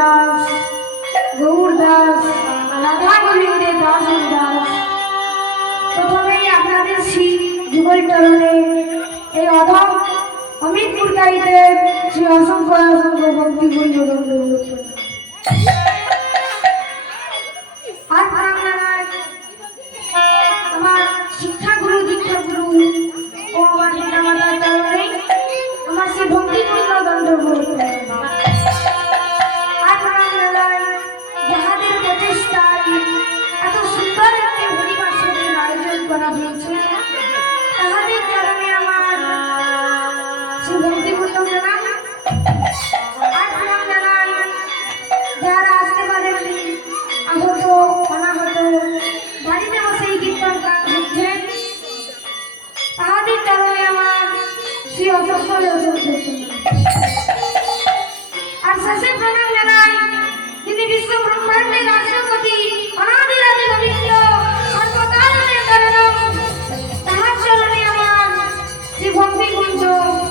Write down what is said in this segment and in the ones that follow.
দাস, গৌর দাস, রাধা গোবিন্দের দাস দাস। প্রথমেই আপনাদের শ্রী যুগল চরণে এই অধম অমিত পুরকারীদের শ্রী অসংখ্য অসংখ্য ভক্তিপূর্ণ দণ্ডবোধ। আর প্রণাম জানাই আমার শিক্ষাগুরু দীক্ষাগুরু ও আমার পিতামাতার চরণে আমার সেই ভক্তিপূর্ণ দণ্ডবোধ। আর প্রণাম জানাই যাহাদের প্রচেষ্টায় এত সুন্দর একটি হরিবাসনের আয়োজন করা হয়েছে তাহাদের চরণে আমার সেই ভক্তিপূর্ণ প্রণাম। আর প্রণাম জানাই যারা আসতে পারেননি, আহত অনাহত বাড়িতে বসে এই কীর্তন গান শুনছেন তাহাদের চরণে আমার শ্রী অসংখ্য অসংখ্য। আর শেষে প্রণাম জানাই যিনি বিশ্ব ব্রহ্মাণ্ডের রাষ্ট্রপতি অনাদিরাদি গোবিন্দ সর্বকারণের কারণম তাহার চরণে আমার শ্রী ভক্তিপূর্ণ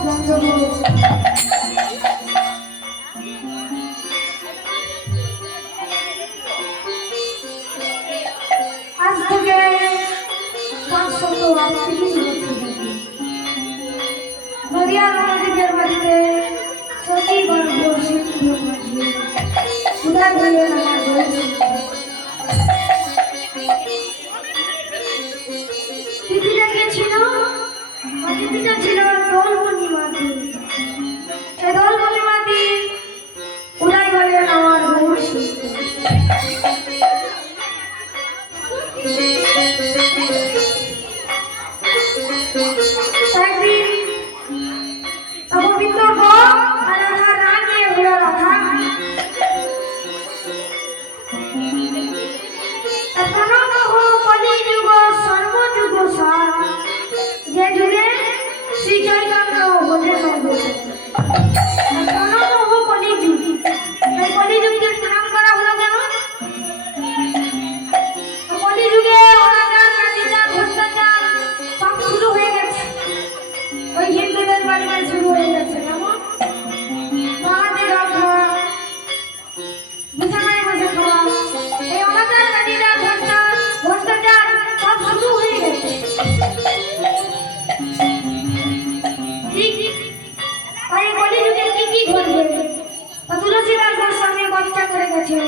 দণ্ডবোধ। আজ থেকে 538 বছর নদিয়া নদীদের বাড়িতে সতী গর্ভ সিন্ধু মাঝি উদয় হলেন আমার তিথিটা গিয়েছিল, তিথিটা ছিল দোল পূর্ণিমা দিন। সেই দোল পূর্ণিমা দিন উদয় হলেন আমার গৌর সিন্ধু। একদিন গোবিন্দ আর রাধা না নিয়ে হলো রাধা প্রণব কলিযুগ সর্বযুগ সার, যে যুগে শ্রী চৈতন্য হলেন প্রণব কলিযুগ। এই কলিযুগকে প্রণাম করা হলো কেন? কলিযুগে অনাচার নাতিচার ভ্রষ্টাচার সব শুরু হয়ে গেছে, ওই হিন্দুদের বাড়িতে শুরু হয়ে গেছে। কেমন মহাদেব খাওয়া, বিছানায় বসে খাওয়া, এই অনাচার নাতিচার ভ্রষ্টাচার সব শুরু হয়ে গেছে। ঠিক তাই কলিযুগে কি কি ঘটবে তুলসীদাস গোস্বামী ব্যাখ্যা করে গেছেন।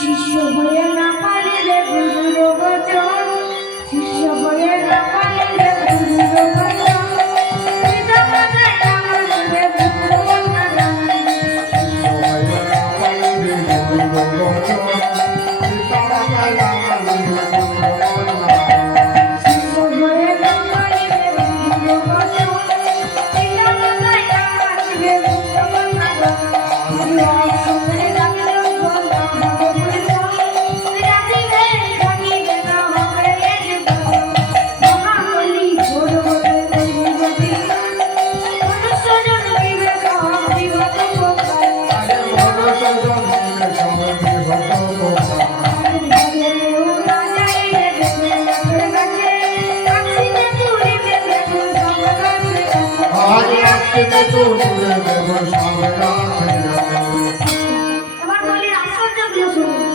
শিষ্য হয়ে না পালিলে গুরুর বচন, শিষ্য হয়ে না পালিলে গুরুর বচন, পিতা মাতায় আমার মনে ভগবান নারায়ণ। শিষ্য হয়ে না পালিলে গুরুর বচন, পিতা মাতায় আমার মনে ভগবান নারায়ণ। শিষ্য হয়ে না পালিলে গুরুর বচন, পিতা মাতায় আমার মনে ভগবান নারায়ণ। আমার বলির আশ্চর্যগুলো শুনুন।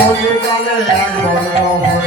কলিকালে এক বড়